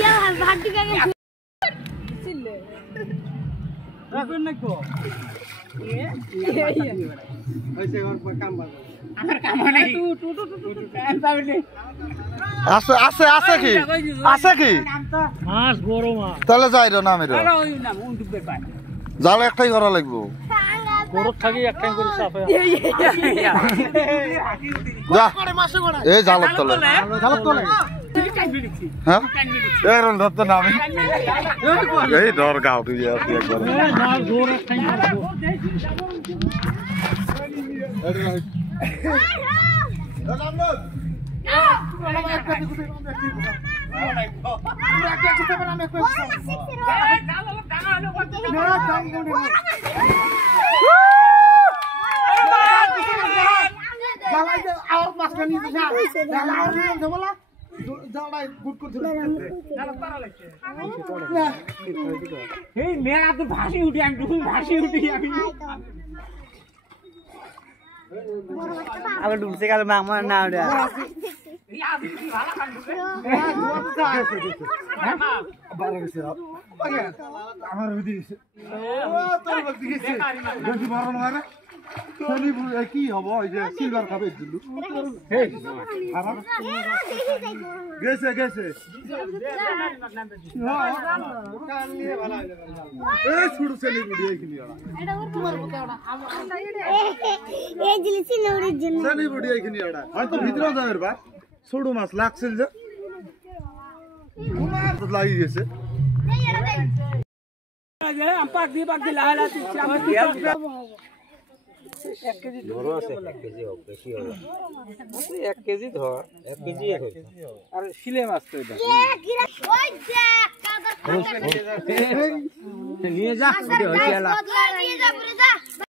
ইয়া ভাত দিকে ছিলে রাখবেন না কো হইছে ওর কাম বাজে আমার কাম নাই আছে আছে আছে কি আছে কি মাছ বড় মাছ তাহলে যাই রে না আমি আরে ওই না উন ডুববে পায় জাল একটাই করা লাগবো বড় থাকি একটাই করে সাফে যা এই জালত তলে হ্যাঁ এর ধরতে না আমি এই ধর গাও তুই আসি একবার না জোর একটাই ভাসি উঠি আমি ভাসি উঠি আমি আবার ডুবছে গেল আমার না ওটা আমার কি হবো ওই যে সিলভার খাবে গেছে গেছে ছোট ছেলে হয়তো ভিতরে যাবে বা ছোট মাছ লাগছিল যে লাগিয়ে গেছে পাক দিয়ে লালা ধরো আছে 1 কেজি হোক বেশি হবে 1 কেজি ধর 1 কেজি আর শিলে মাছ তো এটা নিয়ে যা